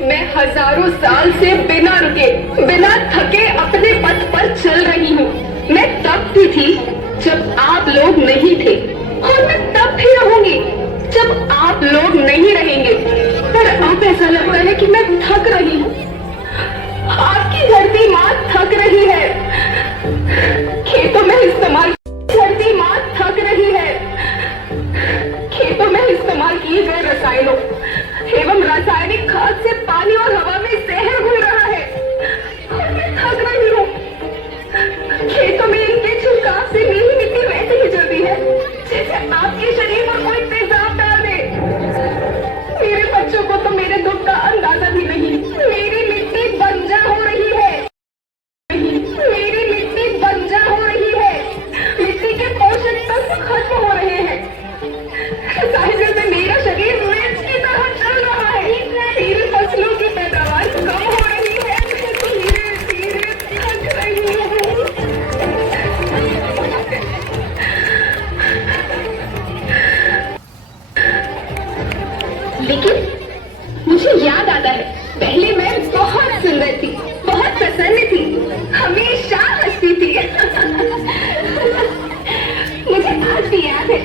मैं हजारों साल से बिना रुके, बिना थके अपने पथ पर चल रही हूँ। मैं तब भी थी जब आप लोग नहीं थे, और मैं तब भी रहूंगी जब आप लोग नहीं रहेंगे। पर अब ऐसा लगता है कि मैं थक रही हूँ। आपकी धरती माँ थक रही है। खेतों में इस्तेमाल धरती माँ थक रही है। खेतों में इस्तेमाल किए गए रसायनों एवं रासायनिक खाद से पानी और हवा में जहर घुल रहा है, और मैं थक रही हूँ। खेतों में इनके छिड़काव से नीली मिट्टी वैसे ही जलती है जैसे आपके शरीर पर कोई तेजाब डाल दे। मेरे बच्चों को तो मेरे दुख का अंदाजा भी नहीं। मेरी मिट्टी बंजर हो रही है। मेरी मिट्टी बंजर हो रही है। मिट्टी के पोषक तत्व खत्म हो रहे हैं। साहित्य में मेरा शरीर मिर्च की तरह चल रहा है। मेरी फसलों की पैदावार कम हो रही है। धीरे धीरे थक रही हूँ। लेकिन मुझे याद आता है, पहले मैं बहुत सुंदर थी, बहुत प्रसन्न थी, हमेशा हंसती थी। मुझे आज भी याद है।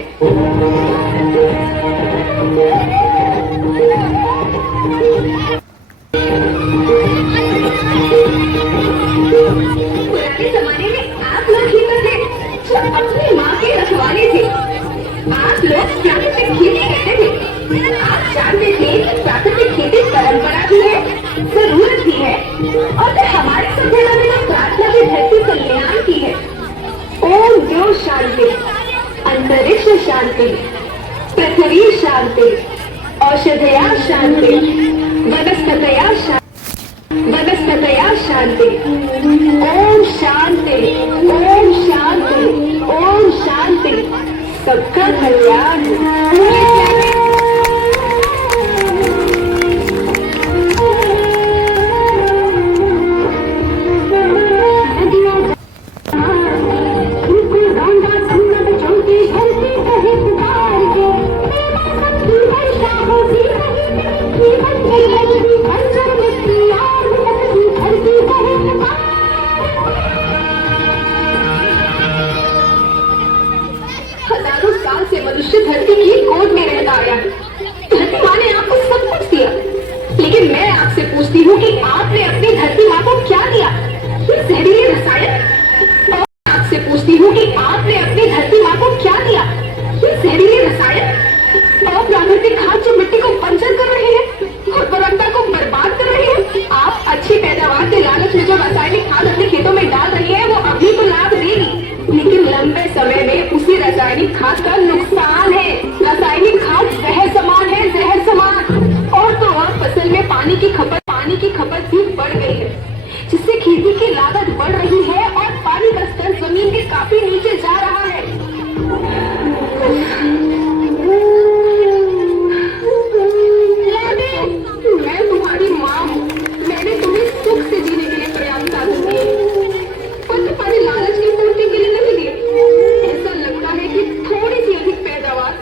पुराने जमाने में आप लोग ही तो थे जो अपनी माँ के रखवाले थे। आप लोग प्राकृतिक खेती करते थे। आप जानते थे कि प्राकृतिक खेती परंपरा भी है, जरूरत भी है, और फिर हमारे सभ्यता में तो प्रार्थना भी धरती कल्याण की है। ओम द्यो शांति, अंतरिक्ष शांति, पृथ्वी शांति, औषधया शांति, वनस्पतया शांति। ओम शांति, ओम शांति, ओम शांति। सबका कल्याण। हजारों साल से मनुष्य धरती की गोद में रहता आया। धरती माँ ने आपको सब कुछ दिया, लेकिन मैं आपसे पूछती हूँ कि आपने अपनी धरती माँ को क्या दिया? ये जहरीले रसायन। और आपसे पूछती हूँ कि आपने अपनी धरती माँ को क्या दिया? ये जहरीले रसायन और प्राकृतिक खाद जो मिट्टी को बंजर कर रहे हैं और उर्वरकता को बर्बाद कर रहे हैं। आप अच्छी पैदावार के लालच में जो रासायनिक खाद अपने खेतों में डाल रही है, वो अभी तो लाभ देगी, लेकिन लंबे समय में उसी रासायनिक खाद का नुकसान है। रासायनिक खाद जहर समान है, जहर समान। और तो और फसल में पानी की खपत भी बढ़ गई है, जिससे खेती की लागत बढ़ रही है और पानी का स्तर जमीन के काफी नीचे जा रहा है। मैं तुम्हारी माँ हूँ। मैंने तुम्हें सुख से जीने के लिए पर्याप्त साधन दिए, पर तुम्हारी लालच की पूर्ति के लिए नहीं दिए। ऐसा लगता है कि थोड़ी सी अधिक पैदावार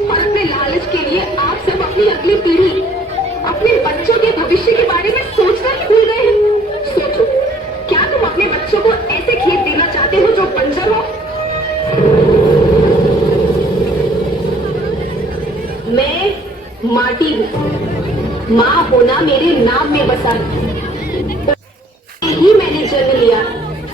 और अपने लालच के लिए आप सब अपनी अगली पीढ़ी, अपने बच्चों के भविष्य के बारे में सोचना ही भूल गए हैं। सोचो, क्या तुम अपने बच्चों को ऐसे खेत देना चाहते हो जो बंजर हो? मैं माटी हूँ। माँ होना मेरे नाम में बसा ही मैंने जन्म लिया।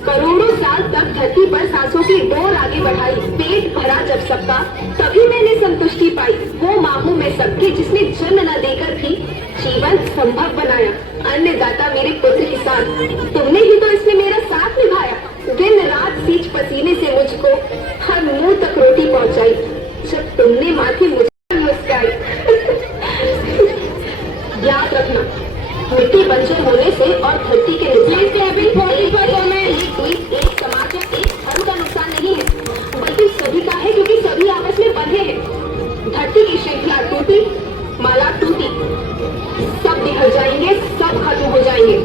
करोड़ों साल तक धरती पर सांसों की डोर आगे बढ़ाई। पेट भरा जब सबका, तभी मैंने संतुष्टि पाई। वो माँ हूँ मैं सबकी, जिसने जन्म न देकर भी जीवन संभव बनाया। अन्नदाता मेरे पुत्र किसान, तुमने ही तो इसमें मेरा साथ निभाया। दिन रात सींच पसीने से मुझको हर मुंह तक रोटी पहुंचाई। जब तुमने माथे मुझे मुस्काई। याद रखना, मिट्टी बंजर होने से और धरती के एक समाज या एक धर्म का नुकसान नहीं है, बल्कि सभी का है, क्योंकि सभी आपस में बंधे हैं। धरती की श्रृंखला टूटी, माला टूटी, सब बिखर जाएंगे, सब खत्म हो जाएंगे।